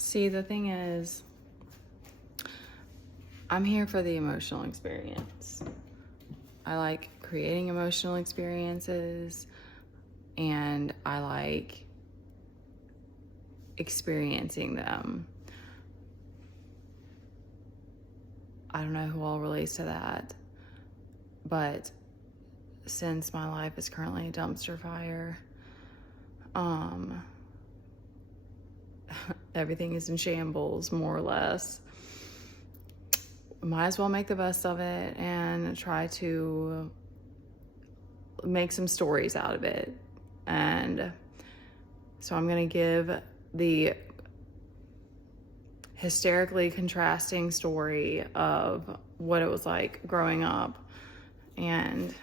See, the thing is, I'm here for the emotional experience. I like creating emotional experiences, and I like experiencing them. I don't know who all relates to that, but since my life is currently a dumpster fire, everything is in shambles, more or less. Might as well make the best of it and try to make some stories out of it. And so I'm going to give the hysterically contrasting story of what it was like growing up and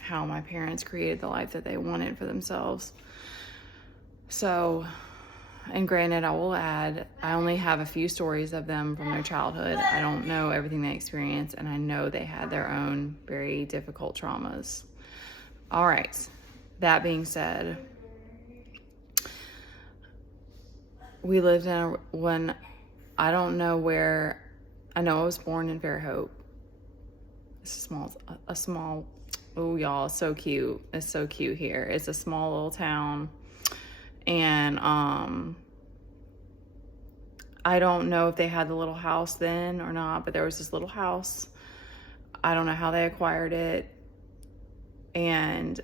how my parents created the life that they wanted for themselves. So, and granted, I will add, I only have a few stories of them from their childhood. I don't know everything they experienced, and I know they had their own very difficult traumas. All right, that being said, we lived in I don't know where, I know I was born in Fairhope. It's a small, oh y'all, so cute. It's so cute here. It's a small little town. And I don't know if they had the little house then or not, but there was this little house. I don't know how they acquired it. And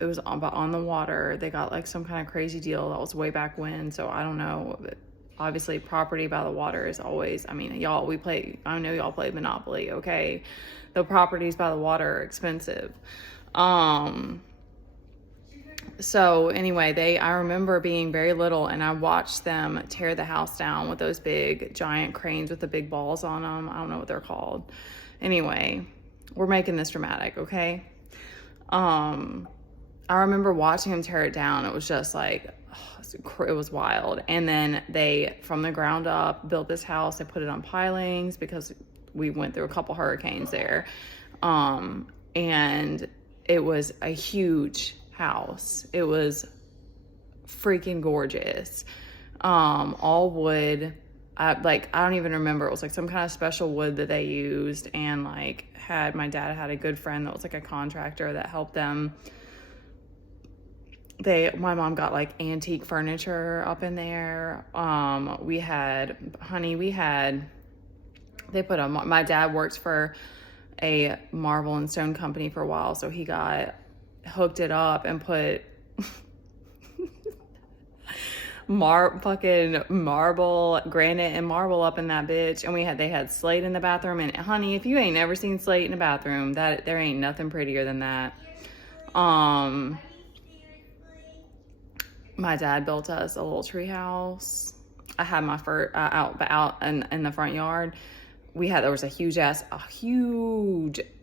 it was on the water. They got like some kind of crazy deal. That was way back when, so I don't know. But obviously, property by the water is always, I mean, I know y'all play Monopoly, okay? The properties by the water are expensive. So anyway, I remember being very little, and I watched them tear the house down with those big giant cranes with the big balls on them. I don't know what they're called. Anyway, we're making this dramatic, okay? I remember watching them tear it down. It was just like, it was wild. And then they, from the ground up, built this house. They put it on pilings because we went through a couple hurricanes there. And it was a huge house. It was freaking gorgeous. All wood. I don't even remember. It was like some kind of special wood that they used, and like my dad had a good friend that was like a contractor that helped them. My mom got like antique furniture up in there. My dad worked for a marble and stone company for a while, so he hooked it up and put fucking marble, granite and marble up in that bitch. And they had slate in the bathroom. And honey, if you ain't never seen slate in a bathroom, there ain't nothing prettier than that. My dad built us a little tree house. I had my out in the front yard. There was a huge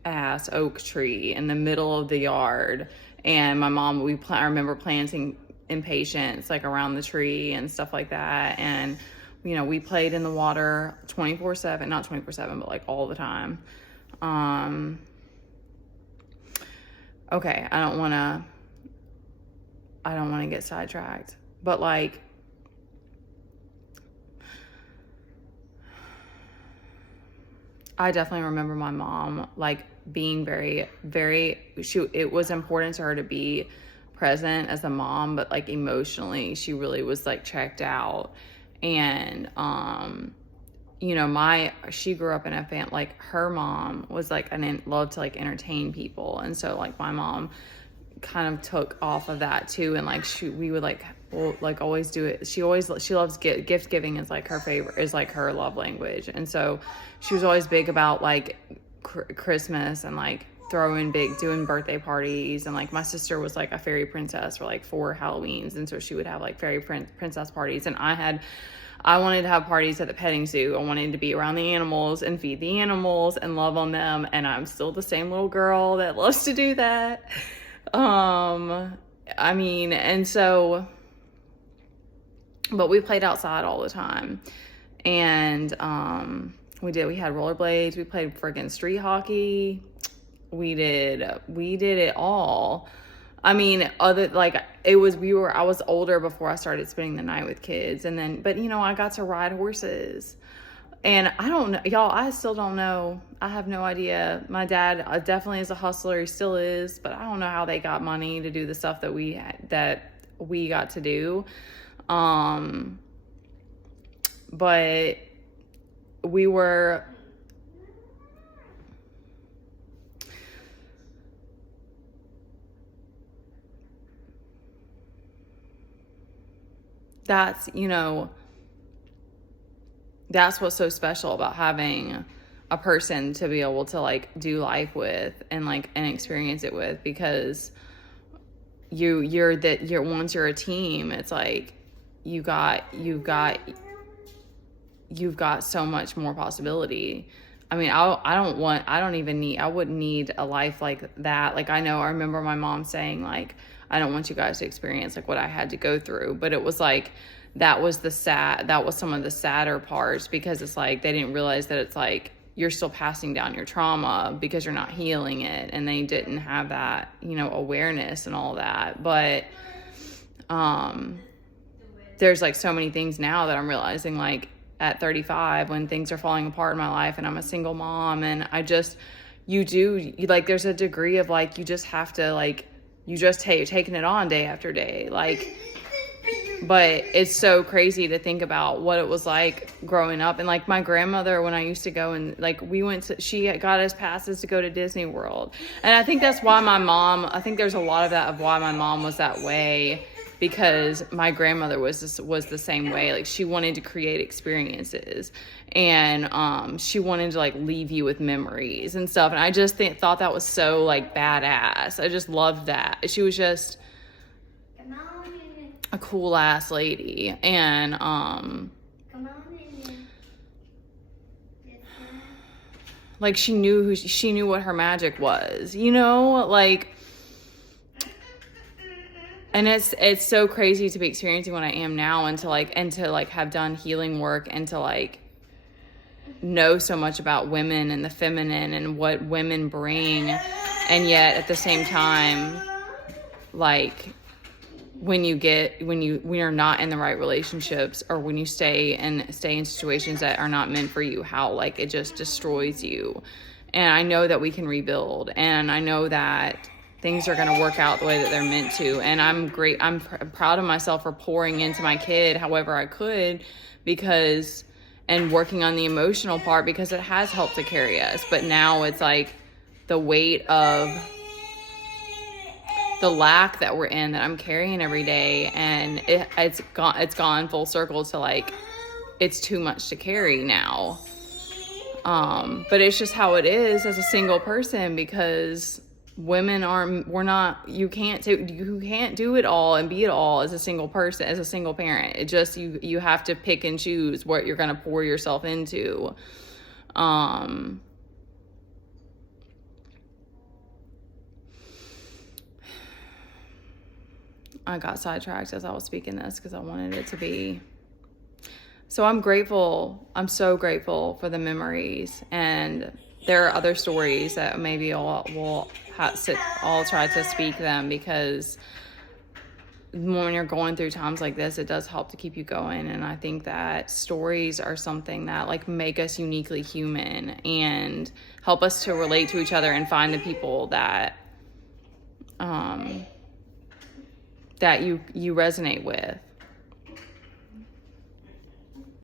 ass oak tree in the middle of the yard. And my mom, I remember planting impatiens like around the tree and stuff like that. And, you know, we played in the water 24/7, not 24/7, but like all the time. Okay. I don't want to get sidetracked, but like, I definitely remember my mom like being very, very, it was important to her to be present as a mom, but like emotionally, she really was like checked out. And, you know, she grew up in a family, like her mom was like, loved to like entertain people. And so like my mom kind of took off of that too. And like, we would like, always do it. She loves gift giving is like her love language. And so she was always big about like Christmas and like doing birthday parties. And like my sister was like a fairy princess for like 4 Halloweens. And so she would have like fairy princess parties. And I wanted to have parties at the petting zoo. I wanted to be around the animals and feed the animals and love on them. And I'm still the same little girl that loves to do that. I mean, and so, but we played outside all the time. And, we had rollerblades. We played friggin' street hockey. We did it all. I mean, other like it was I was older before I started spending the night with kids, and then but I got to ride horses. And I don't know, y'all, I still don't know. I have no idea. My dad definitely is a hustler. He still is, but I don't know how they got money to do the stuff that we got to do. But we were that's that's what's so special about having a person to be able to like do life with and like and experience it with, because you're once you're a team, it's like you've got so much more possibility. I mean, I wouldn't need a life like that. Like, I remember my mom saying, like, I don't want you guys to experience, like, what I had to go through. But it was, like, that was some of the sadder parts, because it's, like, they didn't realize that it's, like, you're still passing down your trauma because you're not healing it. And they didn't have that, awareness and all that. But, there's, like, so many things now that I'm realizing, like, at 35, when things are falling apart in my life and I'm a single mom, and there's a degree of like, you just have to like, taking it on day after day. Like, but it's so crazy to think about what it was like growing up. And like my grandmother, when I used to go and like, she got us passes to go to Disney World. And I think that's why I think there's a lot of that of why my mom was that way, because my grandmother was the same way. Like, she wanted to create experiences, and she wanted to like leave you with memories and stuff. And I just thought that was so like badass. I just loved that. She was just a cool ass lady. And like she knew what her magic was, like. And it's so crazy to be experiencing what I am now, and to have done healing work, and to like know so much about women and the feminine and what women bring. And yet at the same time, like when you're not in the right relationships, or when you stay in situations that are not meant for you, how like it just destroys you. And I know that we can rebuild, and I know that things are going to work out the way that they're meant to. And I'm proud of myself for pouring into my kid however I could, and working on the emotional part, because it has helped to carry us. But now it's like the weight of the lack that we're in, that I'm carrying every day. And it's gone full circle to like, it's too much to carry now. But it's just how it is as a single person, because you can't do it all and be it all as a single person, as a single parent. It just, you have to pick and choose what you're going to pour yourself into. I got sidetracked as I was speaking this, because I wanted it to be. So I'm so grateful for the memories, and there are other stories that maybe I'll try to speak them, because when you're going through times like this, it does help to keep you going. And I think that stories are something that like make us uniquely human, and help us to relate to each other, and find the people that that you resonate with.